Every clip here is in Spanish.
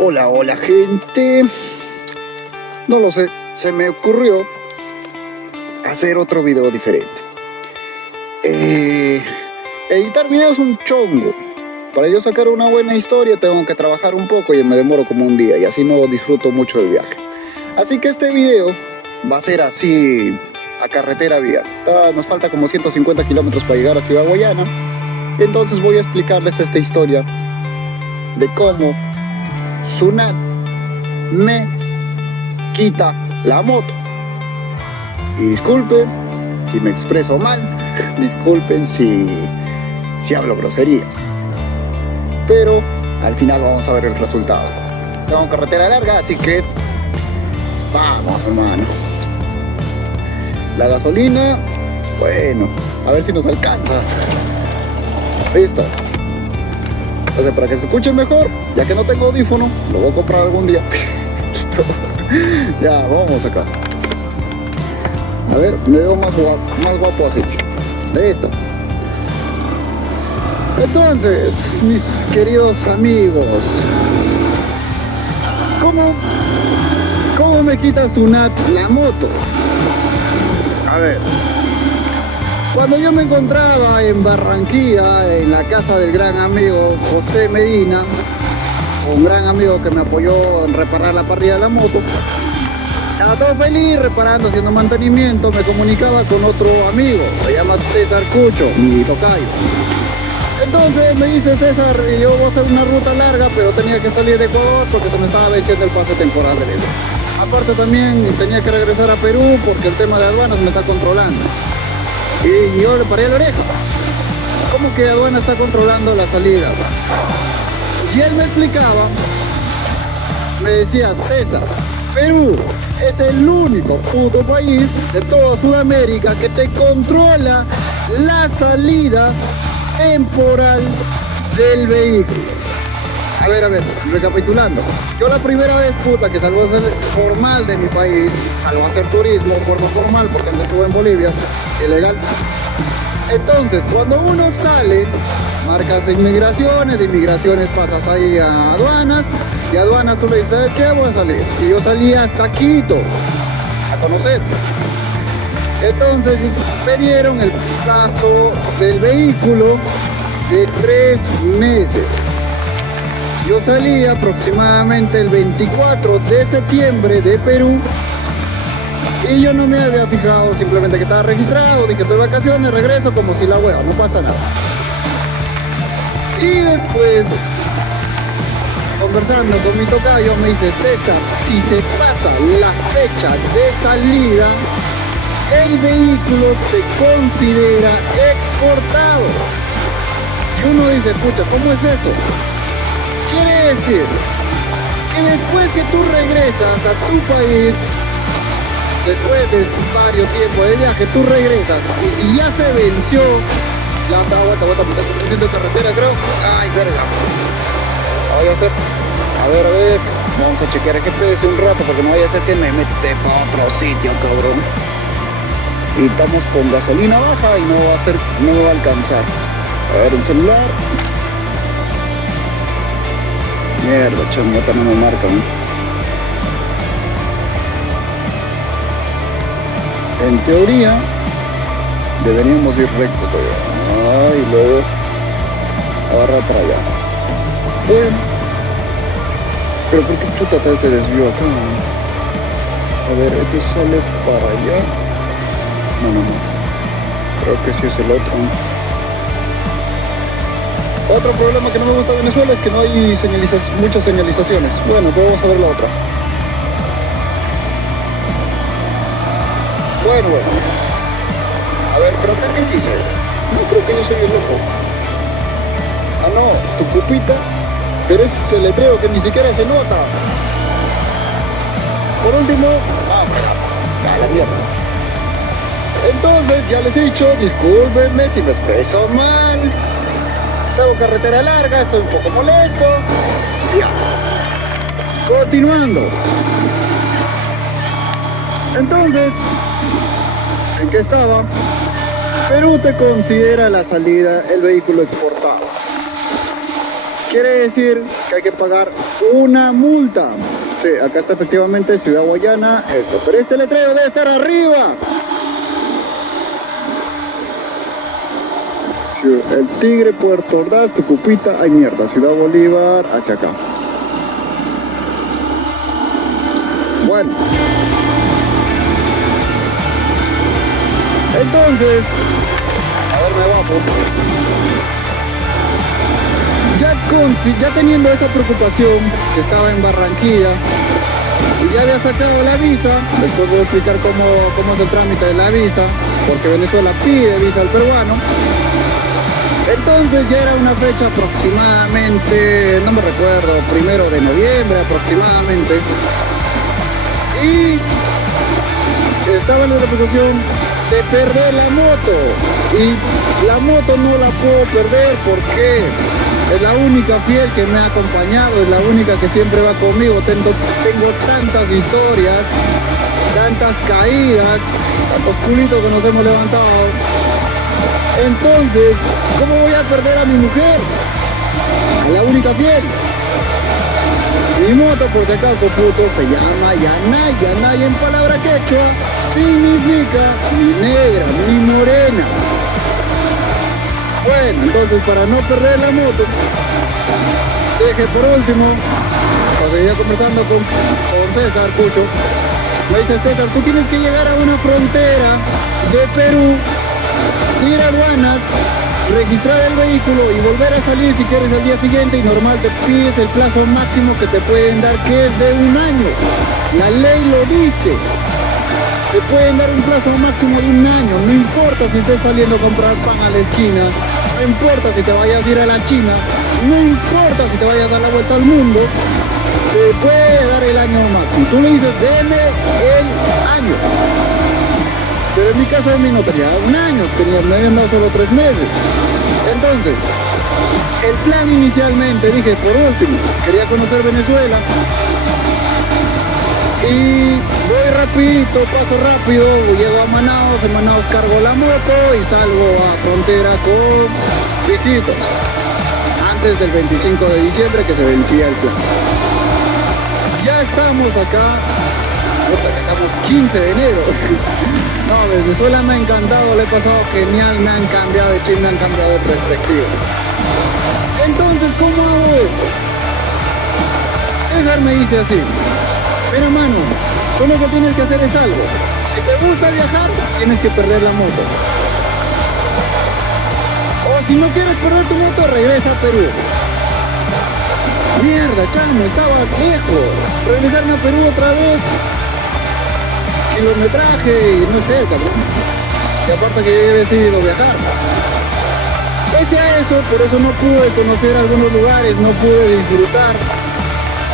Hola, hola gente. No lo sé, se me ocurrió hacer otro video diferente. Editar videos es un chongo. Para yo sacar una buena historia tengo que trabajar un poco y me demoro como un día y así no disfruto mucho del viaje. Así que este video va a ser así, a carretera vía. Nos falta como 150 kilómetros para llegar a Ciudad Guayana. Entonces voy a explicarles esta historia de cómo Sunat me quita la moto. Y disculpen si me expreso mal, disculpen si hablo groserías, pero al final vamos a ver el resultado. Tengo carretera larga, así que vamos, hermano. La gasolina, bueno, a ver si nos alcanza. Listo. Entonces, para que se escuche mejor, ya que no tengo audífono, lo voy a comprar algún día. Ya, vamos acá. A ver, me veo más guapo así. Listo. Entonces, mis queridos amigos, ¿cómo me quita Sunat la moto? A ver, cuando yo me encontraba en Barranquilla, en la casa del gran amigo José Medina, un gran amigo que me apoyó en reparar la parrilla de la moto, estaba todo feliz reparando, haciendo mantenimiento. Me comunicaba con otro amigo, se llama César Cucho, mi tocayo. Entonces me dice: César, yo voy a hacer una ruta larga, pero tenía que salir de Ecuador porque se me estaba venciendo el pase temporal de eso. Aparte también tenía que regresar a Perú porque el tema de aduanas me está controlando. Y yo le paré la oreja. ¿Cómo que aduana está controlando la salida? Y él me explicaba, me decía: César, Perú es el único puto país de toda Sudamérica que te controla la salida temporal del vehículo. A ver, recapitulando. Yo la primera vez, que salgo a ser formal de mi país, salgo a hacer turismo, forma formal, porque antes estuve en Bolivia, ilegal. Entonces, cuando uno sale, marcas de inmigraciones pasas ahí a aduanas, y aduanas tú le dices: ¿sabes qué? Voy a salir. Y yo salí hasta Quito a conocer. Entonces me dieron el plazo del vehículo de 3 meses. Yo salí aproximadamente el 24 de septiembre de Perú y yo no me había fijado, simplemente que estaba registrado. Dije: estoy de vacaciones, regreso como si la hueva, no pasa nada. Y después, conversando con mi tocayo, me dice: César, si se pasa la fecha de salida, el vehículo se considera exportado. Y uno dice: pucha, ¿cómo es eso? Quiere decir que después que tú regresas a tu país, después de varios tiempos de viaje, tú regresas, y si ya se venció la aguanta, me estoy confundiendo de carretera, creo. Ay, verga. Voy a hacer, a ver, vamos a chequear el GPS un rato porque no vaya a ser que me mete para otro sitio, cabrón. Y estamos con gasolina baja y no me va a alcanzar. A ver, un celular. Mierda, changota, no me marcan. En teoría deberíamos ir recto todavía. Y luego agarrar para allá. Bueno, pero ¿por qué chuta te desvió acá? A ver, este sale para allá. No. Creo que sí es el otro. Otro problema que no me gusta de Venezuela es que no hay muchas señalizaciones. Bueno, pues vamos a ver la otra. Bueno. A ver, pero acá ¿qué dice? No creo que yo soy el loco. Ah, no, tu cupita. Pero es el letrero que ni siquiera se nota. Por último, a la mierda. Entonces, ya les he dicho, discúlpenme si me expreso mal. Tengo carretera larga, estoy un poco molesto. Ya. Continuando. Entonces, ¿en qué estaba? Perú te considera la salida el vehículo exportado. quiere decir que hay que pagar una multa. Sí, acá está efectivamente Ciudad Guayana, esto. Pero este letrero debe estar arriba. El Tigre, Puerto Ordaz, Tucupita, ay mierda, Ciudad Bolívar, hacia acá. Bueno. Entonces, a ver, me bajo. Ya teniendo esa preocupación, que estaba en Barranquilla, y ya había sacado la visa, después voy a explicar cómo es el trámite de la visa, porque Venezuela pide visa al peruano. Entonces ya era una fecha aproximadamente, no me recuerdo, 1 de noviembre aproximadamente. Y estaba en la preocupación de perder la moto. Y la moto no la puedo perder porque es la única fiel que me ha acompañado, es la única que siempre va conmigo. Tengo tantas historias, tantas caídas, tantos culitos que nos hemos levantado. Entonces, ¿cómo voy a perder a mi mujer? A la única fiel. Mi moto, por si acaso, puto, se llama Yanay. Yanay en palabra quechua significa ni negra, ni morena. Bueno, entonces para no perder la moto, dije por último, cuando seguía conversando con César Cucho, me dice: César, tú tienes que llegar a una frontera de Perú, ir a aduanas, registrar el vehículo y volver a salir si quieres al día siguiente, y normal te pides el plazo máximo que te pueden dar, que es de 1 año. La ley lo dice. Te pueden dar un plazo máximo de 1 año, no importa si estés saliendo a comprar pan a la esquina, no importa si te vayas a ir a la China, no importa si te vayas a dar la vuelta al mundo, te puede dar el año máximo. Tú le dices: deme el año. Pero en mi caso a mí no tenía 1 año, me habían dado solo 3 meses. Entonces, el plan inicialmente, dije, por último, quería conocer Venezuela. Y voy rapidito, paso rápido, llego a Manaos, en Manaos cargo la moto y salgo a frontera con Piquito, antes del 25 de diciembre que se vencía el plan. Ya estamos acá, estamos 15 de enero. No, Venezuela me ha encantado, le he pasado genial, me han cambiado de chip, me han cambiado de perspectiva. Entonces, ¿cómo hago esto? César me dice así: mira, mano, tú lo que tienes que hacer es algo. Si te gusta viajar, tienes que perder la moto. O si no quieres perder tu moto, regresa a Perú. Mierda, chamo, estaba lejos. Regresarme a Perú otra vez, kilometraje y no es cerca, ¿no? Y aparte que yo he decidido viajar. Pese a eso, por eso no pude conocer algunos lugares, no pude disfrutar.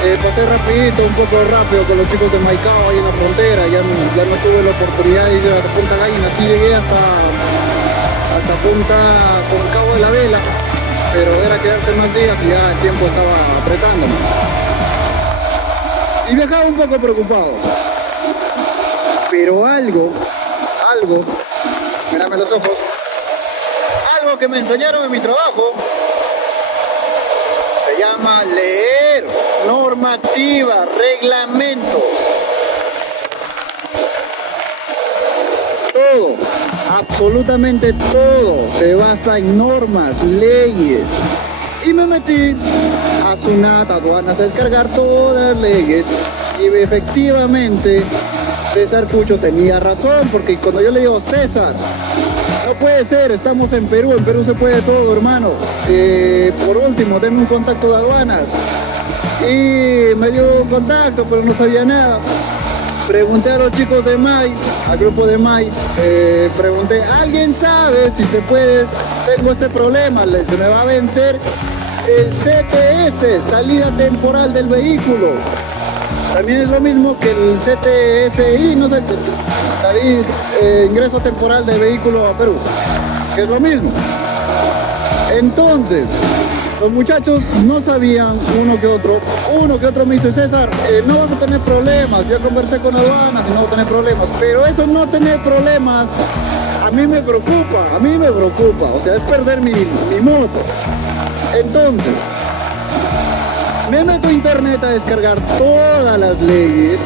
Pasé rapidito, un poco rápido con los chicos de Maicao ahí en la frontera, ya no tuve la oportunidad de ir a Punta Gallina, sí llegué hasta Punta con Cabo de la Vela, pero era quedarse más días y ya el tiempo estaba apretándome. Y viajaba un poco preocupado. Pero algo, mírame los ojos, algo que me enseñaron en mi trabajo, se llama leer normativa, reglamentos. Todo, absolutamente todo se basa en normas, leyes. Y me metí a SUNAT, aduanas, a descargar todas las leyes y efectivamente César Cucho tenía razón, porque cuando yo le digo: César, no puede ser, estamos en Perú se puede todo, hermano. Por último, deme un contacto de aduanas. Y me dio un contacto, pero no sabía nada. Pregunté a los chicos de MAI, al grupo de MAI, pregunté: ¿alguien sabe si se puede? Tengo este problema, se me va a vencer el CTS, salida temporal del vehículo. También es lo mismo que el CTSI, no sé, ingreso temporal de vehículo a Perú, que es lo mismo. Entonces, los muchachos no sabían, uno que otro me dice: César, no vas a tener problemas, yo conversé con aduanas y no vas a tener problemas, pero eso no tener problemas, a mí me preocupa, o sea, es perder mi moto. Entonces, Me meto a internet a descargar todas las leyes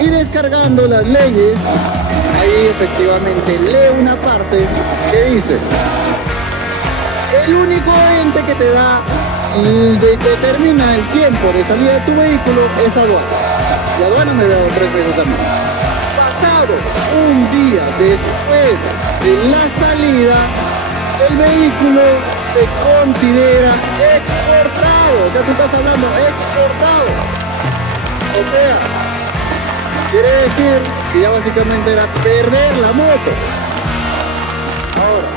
y descargando las leyes, ahí efectivamente leo una parte que dice: el único ente que te da y determina el tiempo de salida de tu vehículo es aduanas. Y aduanas me veo 3 veces a mí. Pasado un día después de la salida, el vehículo se considera exportado. O sea, tú estás hablando exportado. O sea, quiere decir que ya básicamente era perder la moto. Ahora,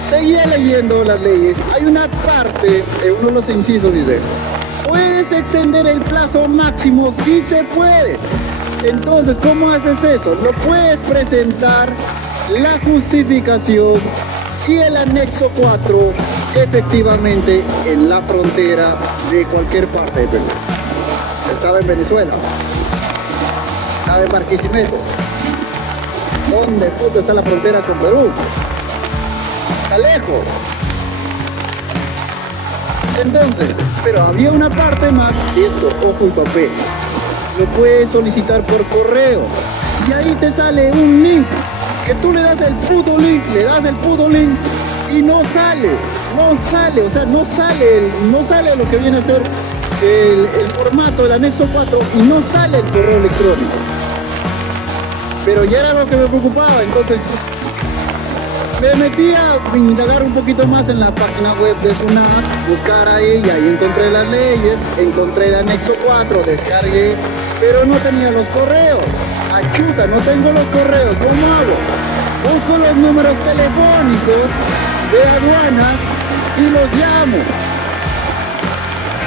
seguía leyendo las leyes. Hay una parte, en uno de los incisos dice: puedes extender el plazo máximo si se puede. Entonces, ¿cómo haces eso? Lo puedes presentar la justificación y el anexo 4 efectivamente en la frontera de cualquier parte de Perú. Estaba en Venezuela, estaba en Barquisimeto. ¿Dónde puto está la frontera con Perú? Está lejos. Entonces, pero había una parte más, esto, ojo y papel. Lo puedes solicitar por correo y ahí te sale un link que tú le das el puto link, y no sale, o sea, no sale lo que viene a ser el formato del anexo 4 y no sale el correo electrónico. Pero ya era lo que me preocupaba, entonces me metí a indagar un poquito más en la página web de SUNAT, buscar ahí y ahí encontré las leyes, encontré el anexo 4, descargué, pero no tenía los correos. Achuta, no tengo los correos, ¿cómo hago? Busco los números telefónicos de aduanas y los llamo.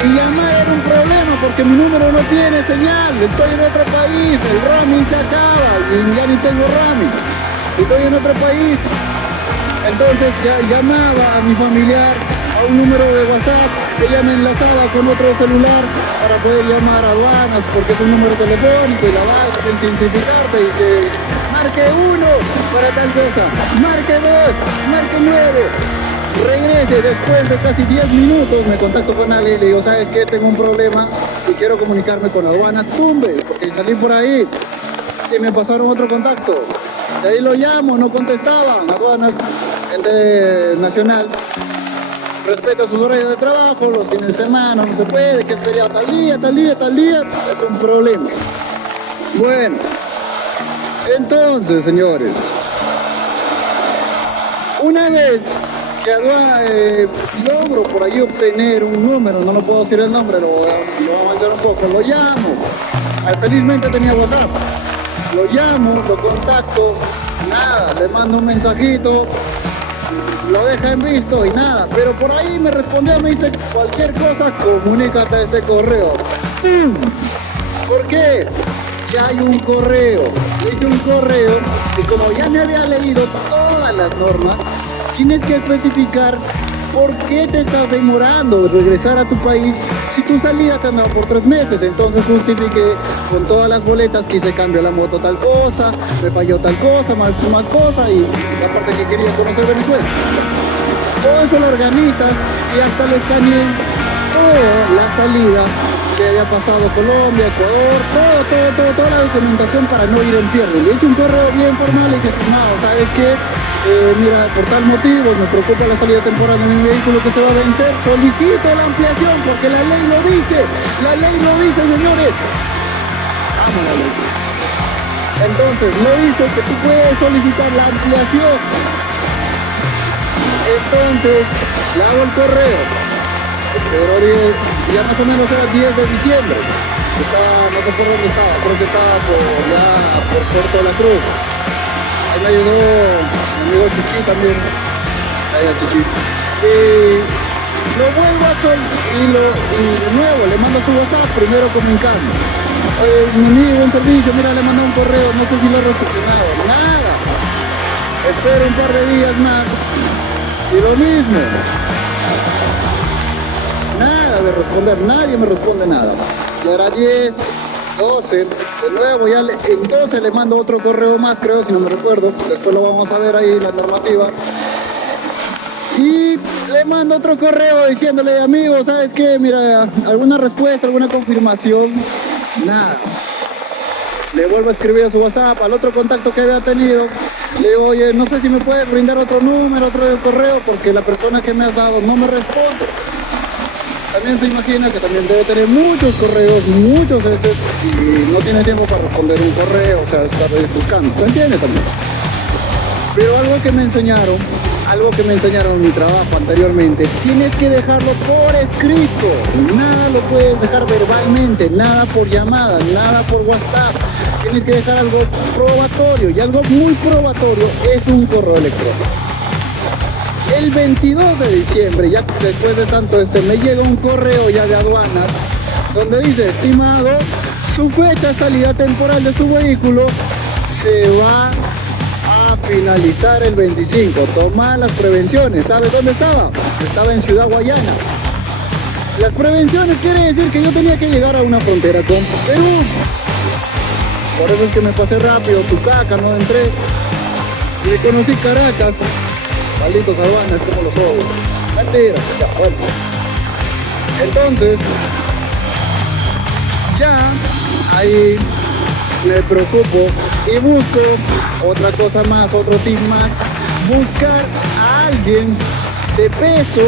Y llamar era un problema porque mi número no tiene señal, estoy en otro país, el roaming se acaba y ya ni tengo roaming, estoy en otro país. Entonces ya llamaba a mi familiar a un número de WhatsApp, ella me enlazaba con otro celular para poder llamar a aduanas porque es un número telefónico y la vaina tienes que identificarte y que marque 1 para tal cosa, marque 2, marque 9. Regrese después de casi 10 minutos, me contacto con alguien y le digo: ¿sabes qué? Tengo un problema y quiero comunicarme con aduanas, tumbe, porque salí por ahí y me pasaron otro contacto. De ahí lo llamo, no contestaban, aduanas, gente nacional, respeta sus horarios de trabajo, los fines de semana no se puede, que es feriado tal día, es un problema. Bueno, entonces, señores, una vez que logro por ahí obtener un número, no lo puedo decir el nombre, lo voy a avanzar un poco, lo llamo, felizmente tenía WhatsApp, lo llamo, lo contacto, nada, le mando un mensajito, lo deja en visto y nada, pero por ahí me respondió, me dice: cualquier cosa, comunícate a este correo. ¡Pum! ¿Por qué? Ya hay un correo, le hice un correo y como ya me había leído todas las normas, tienes que especificar por qué te estás demorando de regresar a tu país si tu salida te han dado por 3 meses. Entonces justifiqué con todas las boletas que hice cambio a la moto tal cosa, me falló tal cosa, más cosa y aparte que quería conocer Venezuela. Todo eso lo organizas y hasta le escaneé toda la salida que había pasado Colombia, Ecuador, toda la documentación para no ir en pierde. Le hice un correo bien formal y dije: estimado, ¿sabes qué? Mira, por tal motivo me preocupa la salida temporal de mi vehículo que se va a vencer, solicito la ampliación porque la ley lo dice, señores. Vamos a la ley. Entonces, lo dice que tú puedes solicitar la ampliación. Entonces, le hago el correo, pero ya más o menos era 10 de diciembre, estaba, no sé por dónde estaba, creo que estaba por Puerto de la Cruz. Ahí me ayudó mi amigo Chichi también. Ahí a Chichi. Y lo vuelvo a y de nuevo le mando su WhatsApp, primero comunicando. Oye, mi amigo, un servicio, mira, le mandó un correo, no sé si lo he recepcionado. Nada. Espero un par de días más. Y lo mismo. Nada de responder, nadie me responde nada. Ya era 10. 12, de nuevo ya en 12 le mando otro correo más, creo, si no me recuerdo, después lo vamos a ver ahí la normativa. Y Le mando otro correo diciéndole, amigo, ¿sabes qué? Mira, alguna respuesta, alguna confirmación. Nada. Le vuelvo a escribir a su WhatsApp, al otro contacto que había tenido. Le digo, oye, no sé si me puedes brindar otro número, otro correo, porque la persona que me has dado no me responde. También se imagina que también debe tener muchos correos, muchos y no tiene tiempo para responder un correo, o sea, estar buscando. ¿Se entiende también? Pero algo que me enseñaron en mi trabajo anteriormente, tienes que dejarlo por escrito. Nada lo puedes dejar verbalmente, nada por llamada, nada por WhatsApp. Tienes que dejar algo probatorio, y algo muy probatorio es un correo electrónico. El 22 de diciembre, ya después de tanto me llega un correo ya de aduanas donde dice, estimado, su fecha de salida temporal de su vehículo se va a finalizar el 25. Toma las prevenciones. ¿Sabes dónde estaba? Estaba en Ciudad Guayana. Las prevenciones quiere decir que yo tenía que llegar a una frontera con Perú. Por eso es que me pasé rápido, Tucaca, no entré. Y conocí Caracas. Malditos aduanas, como los ojos. Mentira, ya, bueno. Entonces, ya ahí me preocupo y busco otra cosa más, otro tip más. Buscar a alguien de peso,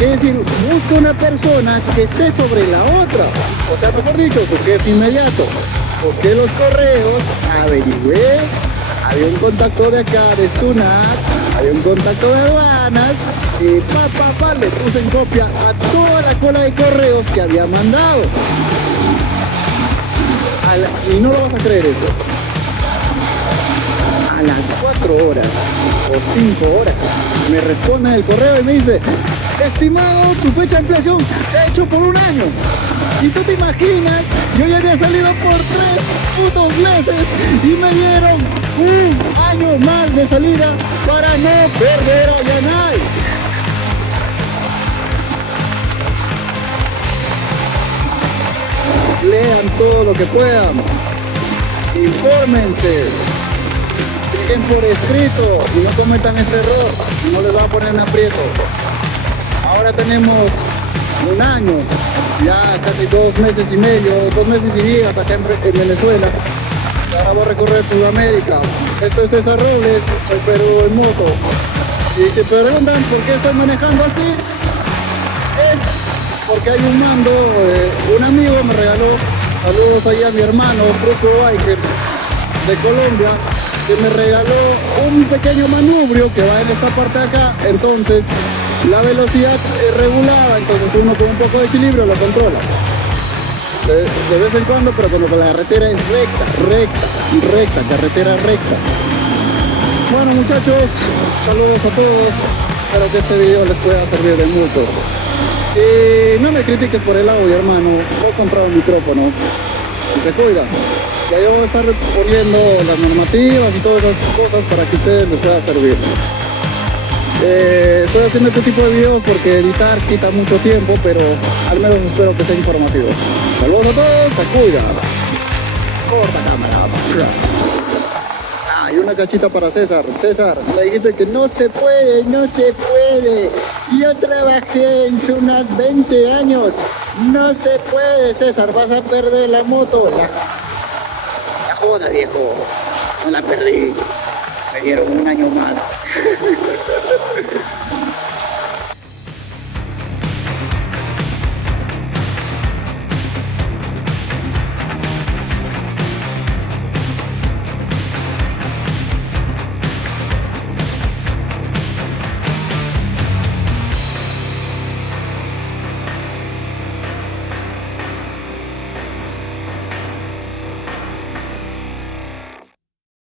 es decir, busca una persona que esté sobre la otra. O sea, mejor dicho, su jefe inmediato. Busqué los correos, averigüé, había un contacto de acá, de SUNAT, había un contacto de aduanas y le puse en copia a toda la cola de correos que había mandado. Y no lo vas a creer esto. A las 4 horas o 5 horas me responde el correo y me dice, estimado, su fecha de ampliación se ha hecho por 1 año. Y tú te imaginas, yo ya había salido por 3 putos meses y me dieron 1 año más de salida para no perder a Yanay. Lean todo lo que puedan, infórmense, dejen por escrito y no cometan este error, no les va a poner en aprieto. Ahora tenemos 1 año, ya casi 2 meses y medio, 2 meses y días acá en Venezuela. Ahora voy a recorrer Sudamérica. Esto es César Robles, soy Perú en moto. Y si preguntan por qué estoy manejando así, es porque hay un mando, un amigo me regaló, saludos ahí a mi hermano, Truco Biker de Colombia, que me regaló un pequeño manubrio que va en esta parte de acá. Entonces la velocidad es regulada, entonces uno con un poco de equilibrio lo controla. De vez en cuando, pero cuando la carretera es recta, carretera recta. Bueno muchachos, saludos a todos, espero que este video les pueda servir de mucho. Y no me critiques por el audio, hermano, voy a comprar un micrófono y se cuida. Ya yo voy a estar poniendo las normativas y todas esas cosas para que a ustedes les pueda servir. Estoy haciendo este tipo de videos porque editar quita mucho tiempo, pero al menos espero que sea informativo. Saludos a todos, se cuida. Corta cámara. Y una cachita para César. César, le dijiste que no se puede. Yo trabajé en Sunat 20 años. No se puede, César, vas a perder la moto. La joda, viejo. No la perdí. Me dieron 1 año más.